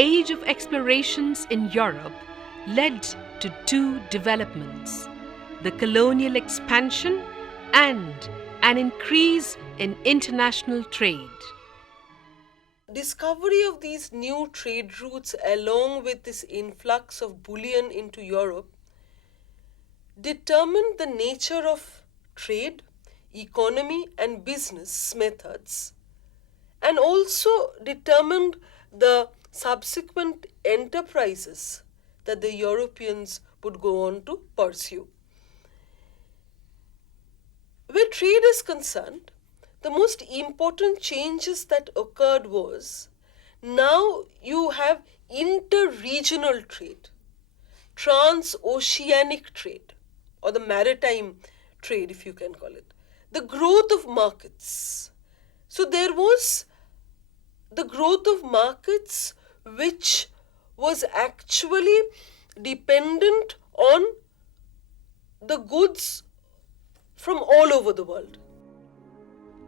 age of explorations in Europe led to two developments: the colonial expansion and an increase in international trade. Discovery of these new trade routes along with this influx of bullion into Europe determined the nature of trade, economy and business methods, and also determined the subsequent enterprises that the Europeans would go on to pursue. Where trade is concerned, the most important changes that occurred was now you have inter-regional trade, transoceanic trade, or the maritime trade, if you can call it, the growth of markets. So there was the growth of markets which was actually dependent on the goods from all over the world.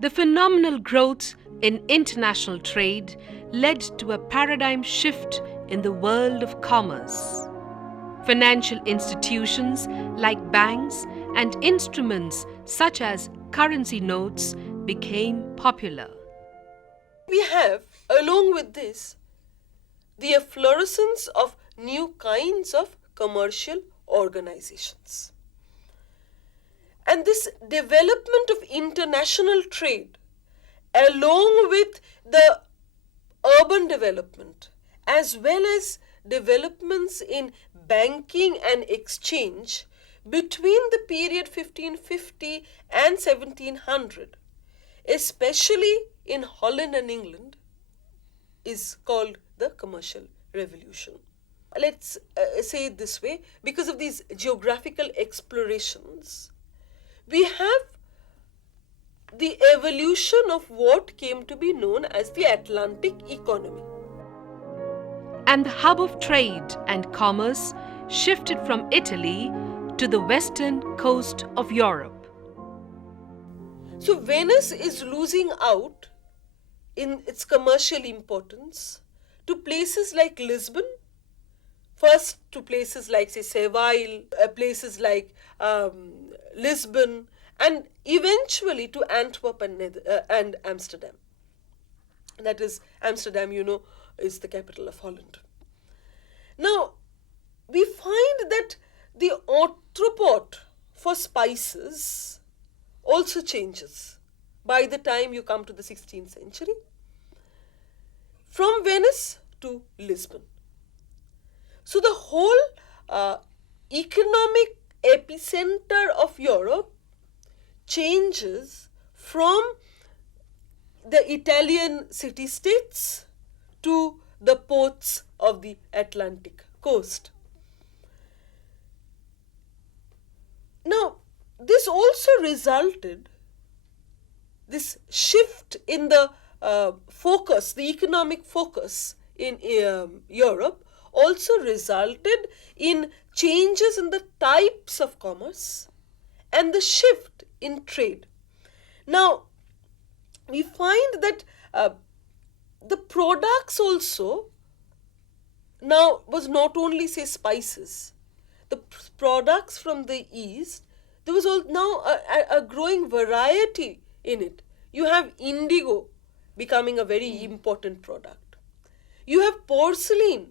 The phenomenal growth in international trade led to a paradigm shift in the world of commerce. Financial institutions like banks and instruments such as currency notes became popular. We have, along with this, the efflorescence of new kinds of commercial organizations. And this development of international trade, along with the urban development, as well as developments in banking and exchange between the period 1550 and 1700, especially in Holland and England, is called the Commercial Revolution. Let's say it this way: because of these geographical explorations, we have the evolution of what came to be known as the Atlantic economy. And the hub of trade and commerce shifted from Italy to the western coast of Europe. So Venice is losing out in its commercial importance to places like Lisbon, first to places like, say, Seville, places like Lisbon, and eventually to Antwerp and Amsterdam. That is, Amsterdam, is the capital of Holland. Now, we find that the entrepot for spices also changes by the time you come to the 16th century, from Venice to Lisbon. So the whole economic epicenter of Europe changes from the Italian city-states to the ports of the Atlantic coast. Now, this also resulted, this shift in the focus, the economic focus in Europe, also resulted in changes in the types of commerce and the shift in trade. Now, we find that the products also now was not only, say, spices. The products from the East, there was now a growing variety in it. You have indigo becoming a very important product. You have porcelain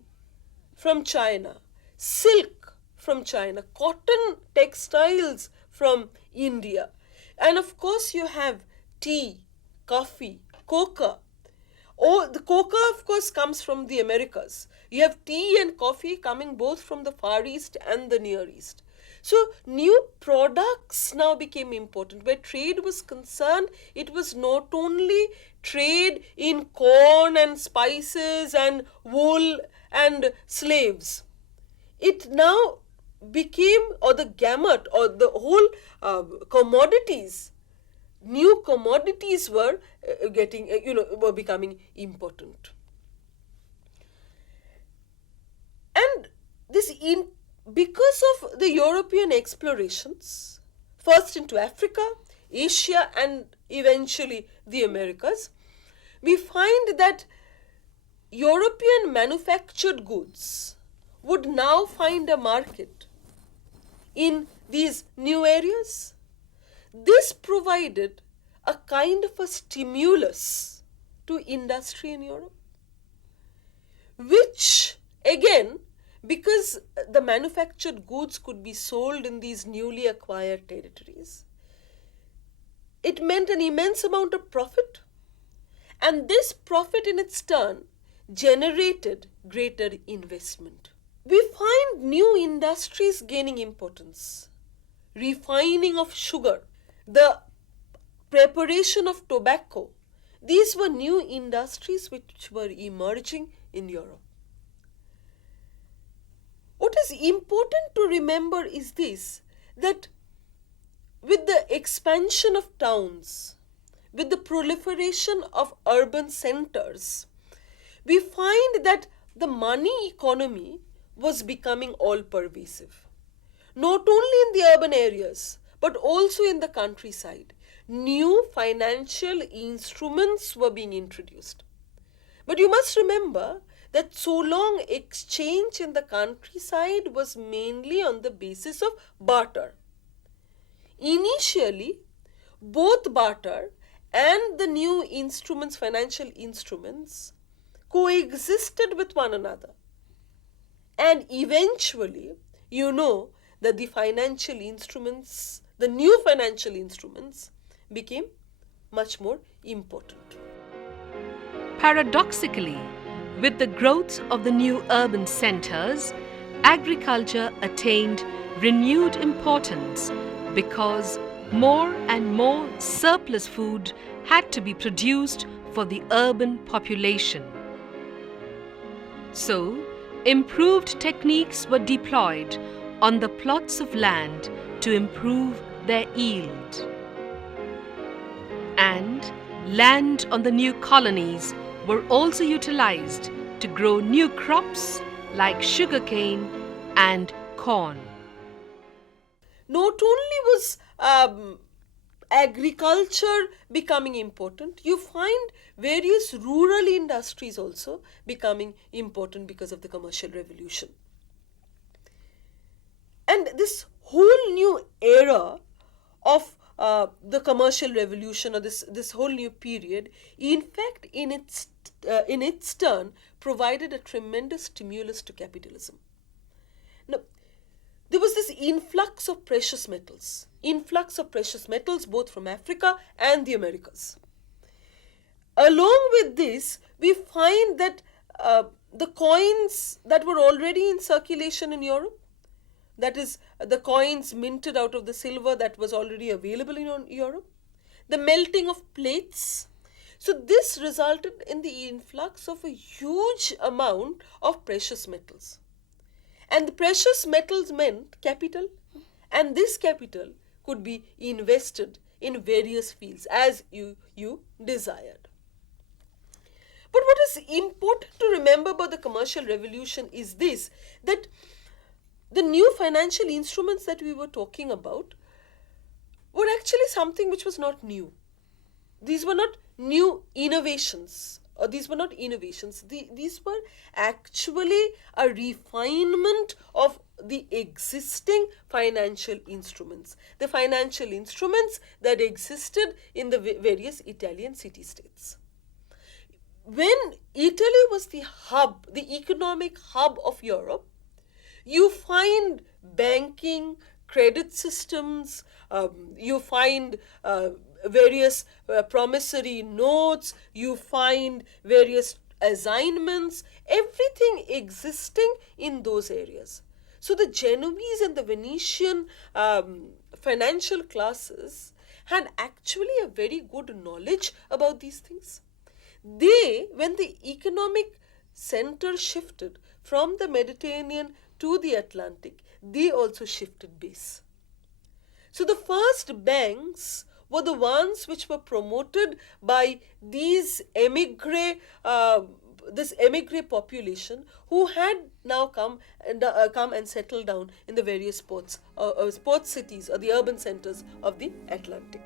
from China, silk from China, cotton textiles from India. And of course you have tea, coffee, cocoa. The cocoa, of course, comes from the Americas. You have tea and coffee coming both from the Far East and the Near East. So new products now became important. Where trade was concerned, it was not only trade in corn and spices and wool and slaves. It now became, or the gamut, or the whole commodities, new commodities were were becoming important. And this, because of the European explorations, first into Africa, Asia, and eventually the Americas, we find that European manufactured goods would now find a market in these new areas. This provided a kind of a stimulus to industry in Europe, which again, because the manufactured goods could be sold in these newly acquired territories, it meant an immense amount of profit, and this profit in its turn generated greater investment. We find new industries gaining importance. Refining of sugar, the preparation of tobacco, these were new industries which were emerging in Europe. What is important to remember is this, that with the expansion of towns, with the proliferation of urban centers, we find that the money economy was becoming all pervasive. Not only in the urban areas, but also in the countryside. New financial instruments were being introduced. But you must remember that so long exchange in the countryside was mainly on the basis of barter. Initially, both barter and the new instruments, financial instruments, coexisted with one another. And eventually, you know that the financial instruments, the new financial instruments, became much more important. Paradoxically, with the growth of the new urban centers, agriculture attained renewed importance because more and more surplus food had to be produced for the urban population. So, improved techniques were deployed on the plots of land to improve their yield. And land on the new colonies were also utilized to grow new crops like sugarcane and corn. Not only was agriculture becoming important, you find various rural industries also becoming important because of the commercial revolution. And this whole new era of the commercial revolution, or this whole new period, in fact, in its turn, provided a tremendous stimulus to capitalism. Now, there was this influx of precious metals both from Africa and the Americas. Along with this, we find that the coins that were already in circulation in Europe, that is, the coins minted out of the silver that was already available in Europe, the melting of plates. So this resulted in the influx of a huge amount of precious metals. And the precious metals meant capital, and this capital could be invested in various fields as you desired. But what is important to remember about the commercial revolution is this, that the new financial instruments that we were talking about were actually something which was not new. These were not new innovations, or these were not innovations. These were actually a refinement of the existing financial instruments, the financial instruments that existed in the various Italian city-states. When Italy was the hub, the economic hub of Europe, you find banking, credit systems, you find various promissory notes, you find various assignments, everything existing in those areas. So the Genovese and the Venetian financial classes had actually a very good knowledge about these things. They, when the economic center shifted from the Mediterranean to the Atlantic, they also shifted base. So the first banks were the ones which were promoted by these this emigre population who had now come and settled down in the various port cities or the urban centers of the Atlantic.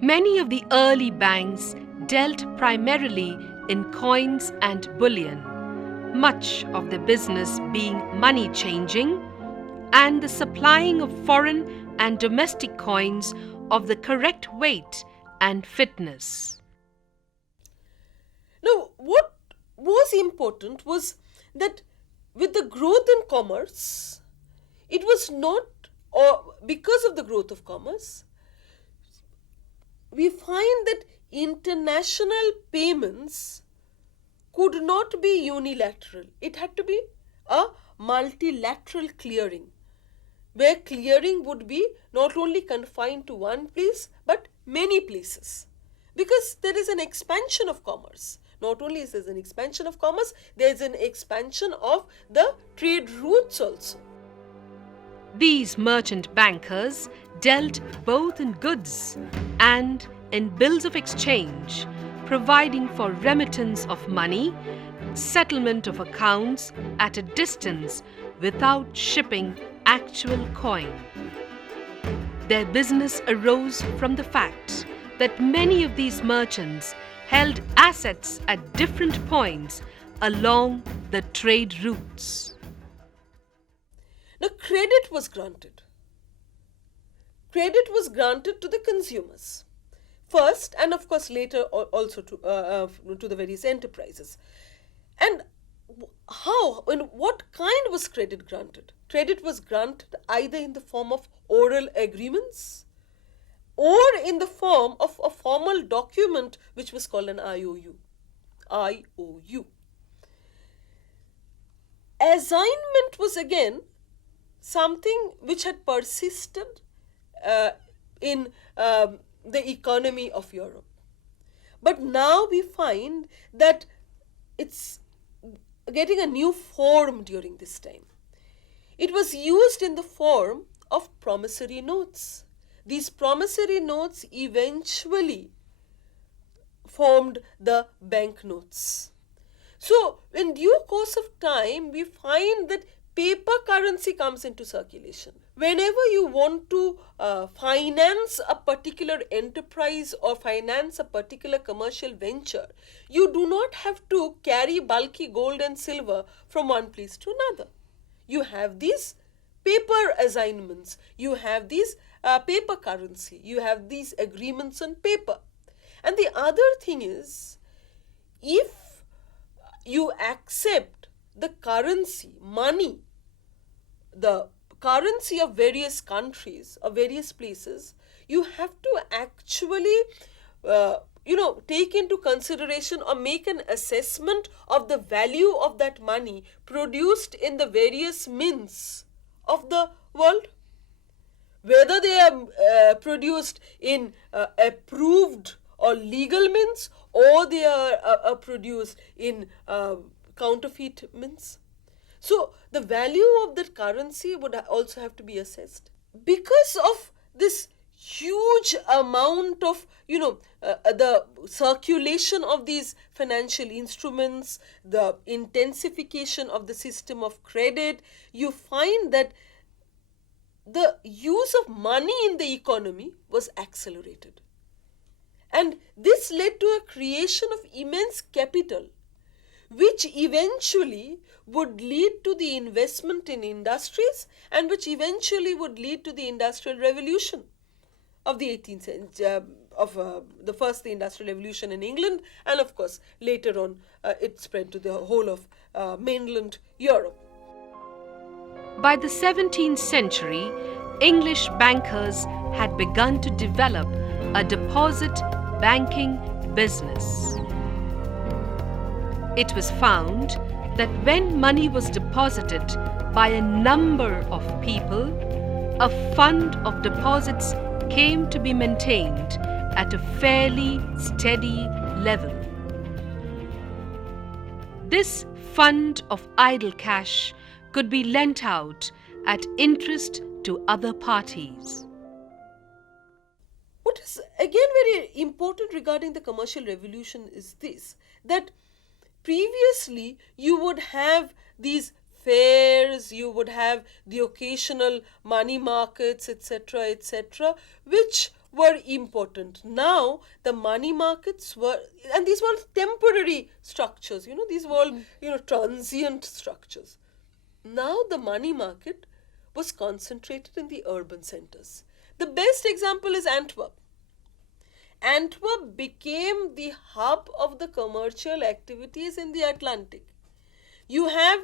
Many of the early banks dealt primarily in coins and bullion, much of their business being money changing, and the supplying of foreign and domestic coins of the correct weight and fitness. Now, what was important was that with the growth in commerce, it was not, or because of the growth of commerce, we find that international payments could not be unilateral. It had to be a multilateral clearing, where clearing would be not only confined to one place but many places, because there is an expansion of commerce. Not only is there an expansion of commerce, there is an expansion of the trade routes also. These merchant bankers dealt both in goods and in bills of exchange, providing for remittance of money, settlement of accounts at a distance without shipping actual coin. Their business arose from the fact that many of these merchants held assets at different points along the trade routes. Now, credit was granted. Credit was granted to the consumers first, and of course later also to the various enterprises. And how and what kind was credit granted? Credit was granted either in the form of oral agreements or in the form of a formal document which was called an IOU. IOU. Assignment was again something which had persisted in the economy of Europe. But now we find that it's getting a new form during this time. It was used in the form of promissory notes. These promissory notes eventually formed the banknotes. So, in due course of time, we find that paper currency comes into circulation. Whenever you want to finance a particular enterprise or finance a particular commercial venture, you do not have to carry bulky gold and silver from one place to another. You have these paper assignments, you have these paper currency, you have these agreements on paper. And the other thing is, if you accept the currency, money, the currency of various countries or various places, you have to actually take into consideration or make an assessment of the value of that money produced in the various mints of the world, whether they are produced in approved or legal mints or they are produced in counterfeit mints. So the value of that currency would also have to be assessed. Because of this huge amount of, the circulation of these financial instruments, the intensification of the system of credit, you find that the use of money in the economy was accelerated. And this led to a creation of immense capital, which eventually would lead to the investment in industries and which eventually would lead to the Industrial Revolution of the 18th century, the Industrial Revolution in England, and of course later on it spread to the whole of mainland Europe. By the 17th century, English bankers had begun to develop a deposit banking business. It was found that when money was deposited by a number of people, a fund of deposits came to be maintained at a fairly steady level. This fund of idle cash could be lent out at interest to other parties. What is again very important regarding the commercial revolution is this, that previously you would have these fairs, you would have the occasional money markets, etc., which were important. Now the money markets were, and these were temporary structures, these were all, transient structures. Now the money market was concentrated in the urban centers. The best example is Antwerp. Antwerp became the hub of the commercial activities in the Atlantic. You have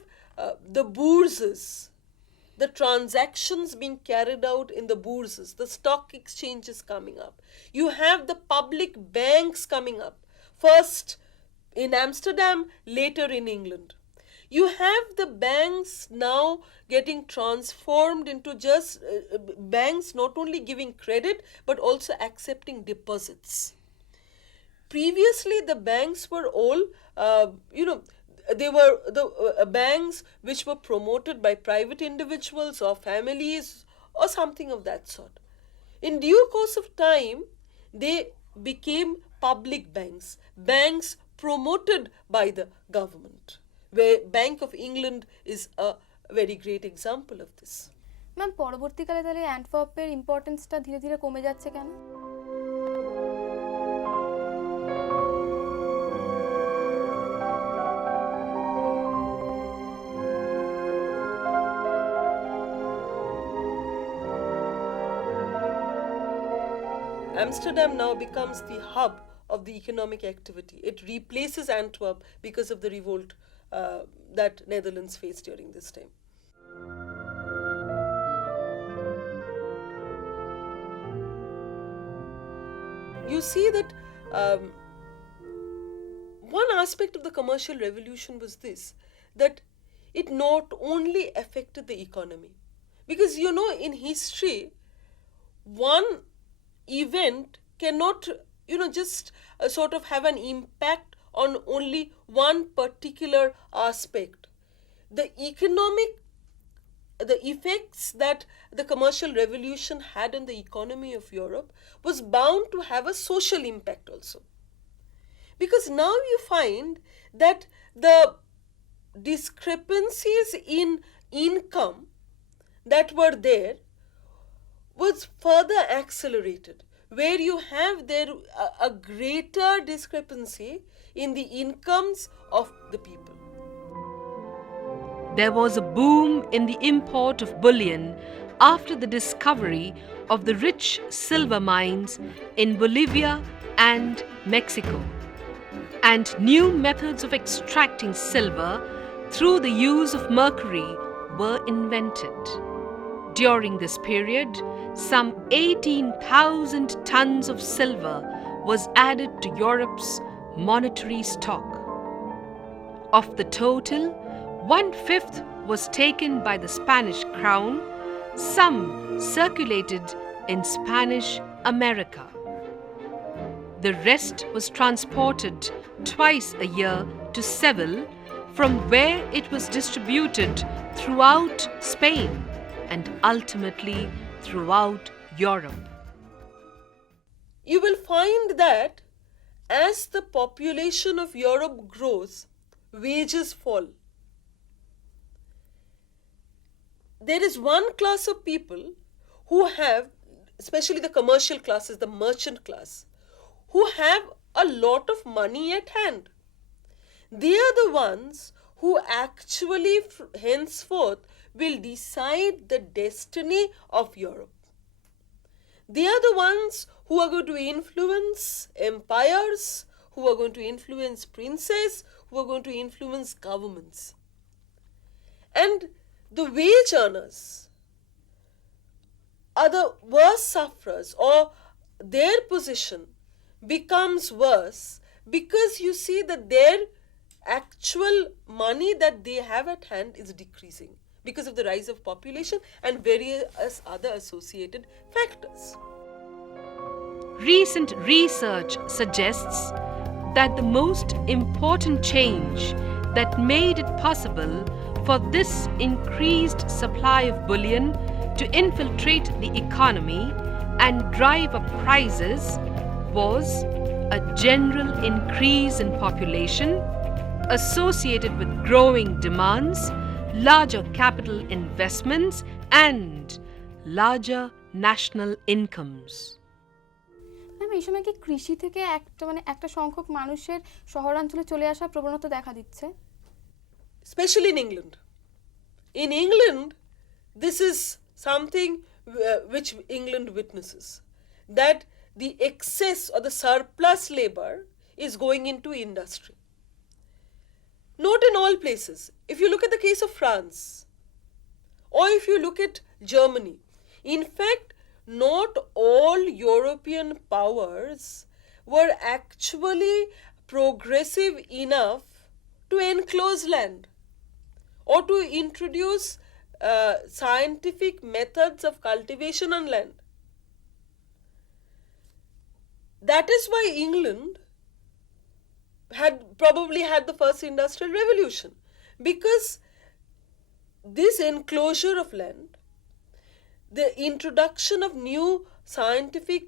the bourses, the transactions being carried out in the bourses, the stock exchanges coming up. You have the public banks coming up, first in Amsterdam, later in England. You have the banks now getting transformed into just banks not only giving credit but also accepting deposits. Previously, the banks were all, they were the banks which were promoted by private individuals or families or something of that sort. In due course of time, they became public banks, banks promoted by the government, where Bank of England is a very great example of this. Ma'am, পরবর্তীকালে তাহলে অ্যান্টওয়ার্পের ইম্পর্টেন্সটা ধীরে ধীরে কমে যাচ্ছে কেন? Amsterdam now becomes the hub of the economic activity. It replaces Antwerp because of the revolt that Netherlands faced during this time. You see that one aspect of the commercial revolution was this, that it not only affected the economy, because in history, one event cannot just sort of have an impact on only one particular aspect. The effects that the commercial revolution had on the economy of Europe was bound to have a social impact also. Because now you find that the discrepancies in income that were there was further accelerated, where you have there a greater discrepancy in the incomes of the people. There was a boom in the import of bullion after the discovery of the rich silver mines in Bolivia and Mexico, and new methods of extracting silver through the use of mercury were invented. During this period, some 18,000 tons of silver was added to Europe's monetary stock. Of the total, 1/5 was taken by the Spanish crown, some circulated in Spanish America. The rest was transported twice a year to Seville, from where it was distributed throughout Spain and ultimately throughout Europe. You will find that as the population of Europe grows, wages fall. There is one class of people who have, especially the commercial classes, the merchant class, who have a lot of money at hand. They are the ones who actually henceforth will decide the destiny of Europe. They are the ones who are going to influence empires, who are going to influence princes, who are going to influence governments. And the wage earners are the worst sufferers, or their position becomes worse because you see that their actual money that they have at hand is decreasing because of the rise of population and various other associated factors. Recent research suggests that the most important change that made it possible for this increased supply of bullion to infiltrate the economy and drive up prices was a general increase in population associated with growing demands, larger capital investments, and larger national incomes. Ma'am এই সময় কি কৃষি থেকে একটা সংখ্যক মানুষের শহরাঞ্চলে চলে আসার প্রবণতা দেখা দিচ্ছে? Especially in England. In England, this is something which England witnesses, that the excess or the surplus labor is going into industry. Not in all places. If you look at the case of France, or if you look at Germany, in fact, not all European powers were actually progressive enough to enclose land or to introduce scientific methods of cultivation on land. That is why England probably had the first industrial revolution, because this enclosure of land, the introduction of new scientific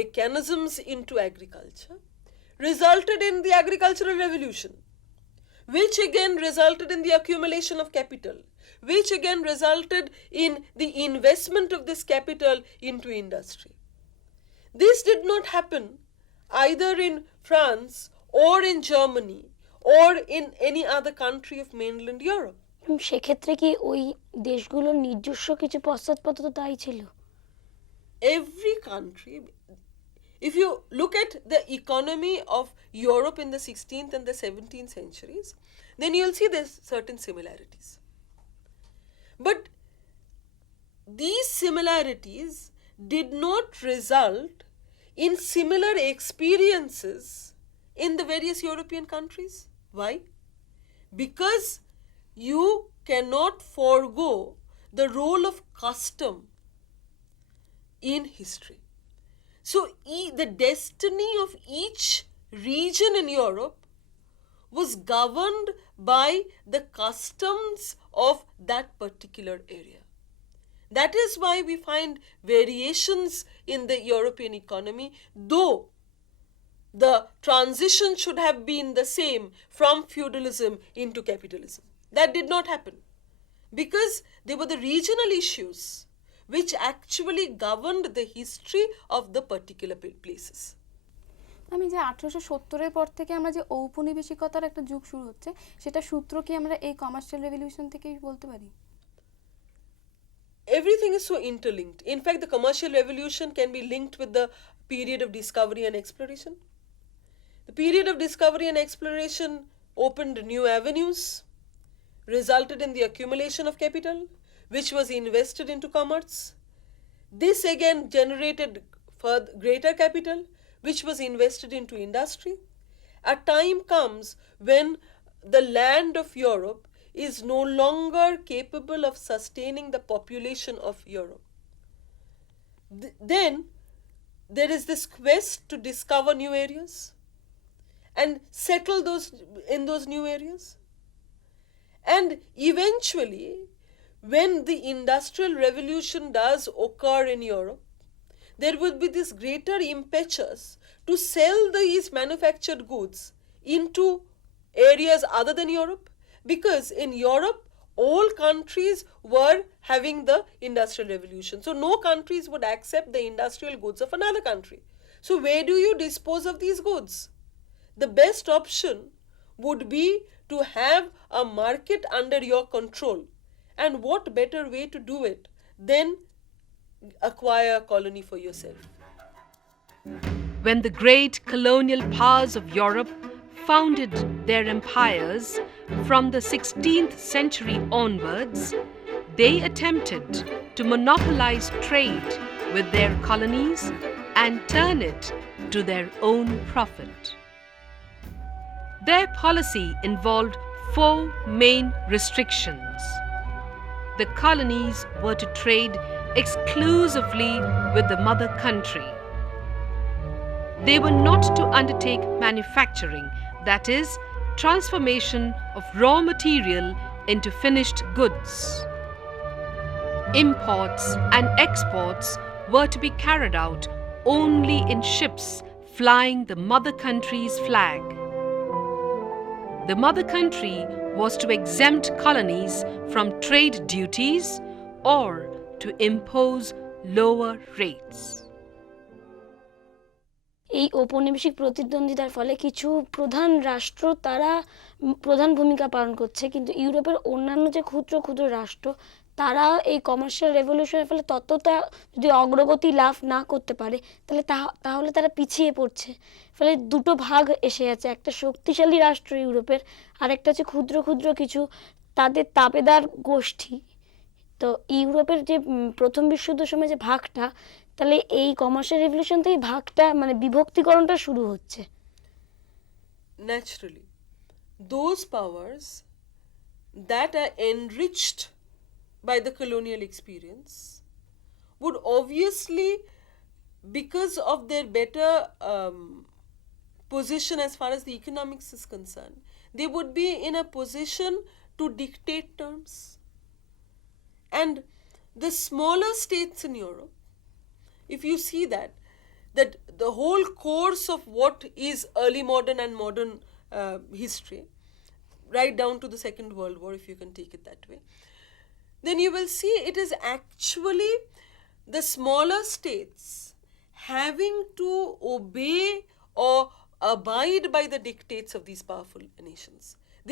mechanisms into agriculture resulted in the agricultural revolution, which again resulted in the accumulation of capital, which again resulted in the investment of this capital into industry. This did not happen either in France or in Germany or in any other country of mainland Europe. সেক্ষেত্রে কি ওই দেশগুলোর নিজস্ব কিছু পশ্চাৎপদতাই ছিল? Every country, if you look at the economy of Europe in the 16th and the 17th centuries, then you'll see there's certain similarities. But these similarities did not result in similar experiences in the various European countries. Why? Because you cannot forego the role of custom in history. So the destiny of each region in Europe was governed by the customs of that particular area. That is why we find variations in the European economy, though the transition should have been the same from feudalism into capitalism. That did not happen, because they were the regional issues which actually governed the history of the particular places. আমি যে 1870-এর পর থেকে আমরা যে ঔপনিবেশিকতার একটা যুগ শুরু হচ্ছে, সেটা সূত্র কি আমরা এই কমার্শিয়াল রেভলিউশন থেকেই বলতে পারি? Everything is so interlinked. In fact, the commercial revolution can be linked with the period of discovery and exploration. The period of discovery and exploration opened new avenues, resulted in the accumulation of capital, which was invested into commerce. This again generated further greater capital, which was invested into industry. A time comes when the land of Europe is no longer capable of sustaining the population of Europe. Then there is this quest to discover new areas and settle in those new areas. And eventually, when the industrial revolution does occur in Europe, there will be this greater impetus to sell these manufactured goods into areas other than Europe, because in Europe all countries were having the industrial revolution. So no countries would accept the industrial goods of another country. So where do you dispose of these goods? The best option would be to have a market under your control. And what better way to do it than acquire a colony for yourself? When the great colonial powers of Europe founded their empires from the 16th century onwards, they attempted to monopolize trade with their colonies and turn it to their own profit. Their policy involved 4 main restrictions. The colonies were to trade exclusively with the mother country. They were not to undertake manufacturing, that is, transformation of raw material into finished goods. Imports and exports were to be carried out only in ships flying the mother country's flag. The mother country was to exempt colonies from trade duties or to impose lower rates. এই ঔপনিবেশিক প্রতিদ্বন্দ্বিতার ফলে কিছু প্রধান রাষ্ট্র তারা প্রধান ভূমিকা পালন করছে, কিন্তু ইউরোপের অন্যান্য যে ক্ষুদ্র ক্ষুদ্র রাষ্ট্র তারা এই কমার্শিয়াল রেভলিউশনের ফলে ততটা যদি অগ্রগতি লাভ না করতে পারে তাহলে তাহলে তারা পিছিয়ে পড়ছে। ফলে দুটো ভাগ এসে আছে, একটা শক্তিশালী রাষ্ট্র ইউরোপের, আর একটা হচ্ছে ক্ষুদ্র ক্ষুদ্র কিছু তাদের তাবেদার গোষ্ঠী। তো ইউরোপের যে প্রথম বিশ্বযুদ্ধের সময় যে ভাগটা, তাহলে এই কমার্শিয়াল রেভলিউশন থেকে ভাগটা মানে বিভক্তিকরণটা শুরু হচ্ছে। Naturally, those powers that are enriched by the colonial experience would obviously, because of their better position as far as the economics is concerned, they would be in a position to dictate terms. And the smaller states in Europe, if you see that the whole course of what is early modern and modern history, right down to the Second World War, if you can take it that way, then you will see it is actually the smaller states having to obey or abide by the dictates of these powerful nations.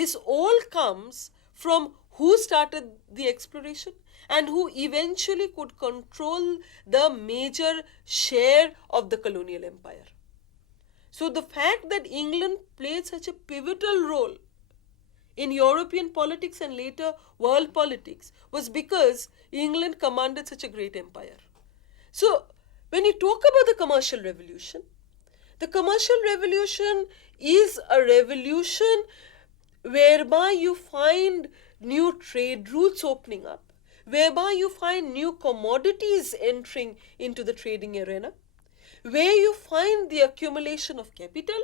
This all comes from who started the exploration and who eventually could control the major share of the colonial empire. So the fact that England played such a pivotal role in European politics and later world politics was because England commanded such a great empire. So when you talk about the commercial revolution is a revolution whereby you find new trade routes opening up, whereby you find new commodities entering into the trading arena, where you find the accumulation of capital,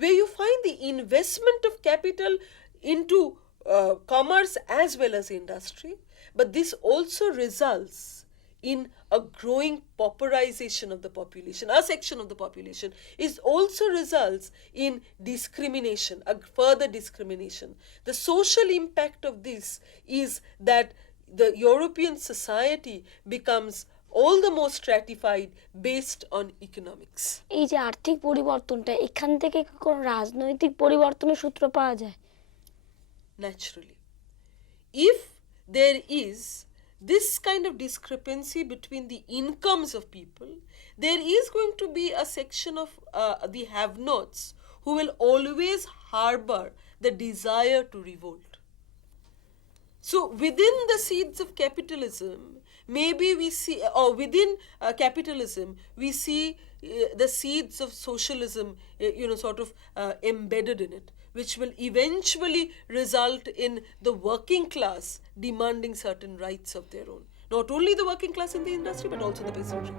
where you find the investment of capital into commerce as well as industry. But this also results in a growing pauperization of the population. A section of the population is also results in discrimination, a further discrimination. The social impact of this is that the European society becomes all the more stratified based on economics. এই যে আর্থিক পরিবর্তনটা, এখান থেকে কি কোনো রাজনৈতিক পরিবর্তনের সূত্র পাওয়া যায়? Naturally, if there is this kind of discrepancy between the incomes of people, there is going to be a section of the have-nots who will always harbor the desire to revolt. So within the seeds of capitalism, maybe we see, or within capitalism, we see the seeds of socialism, sort of embedded in it, which will eventually result in the working class demanding certain rights of their own. Not only the working class in the industry, but also the peasantry.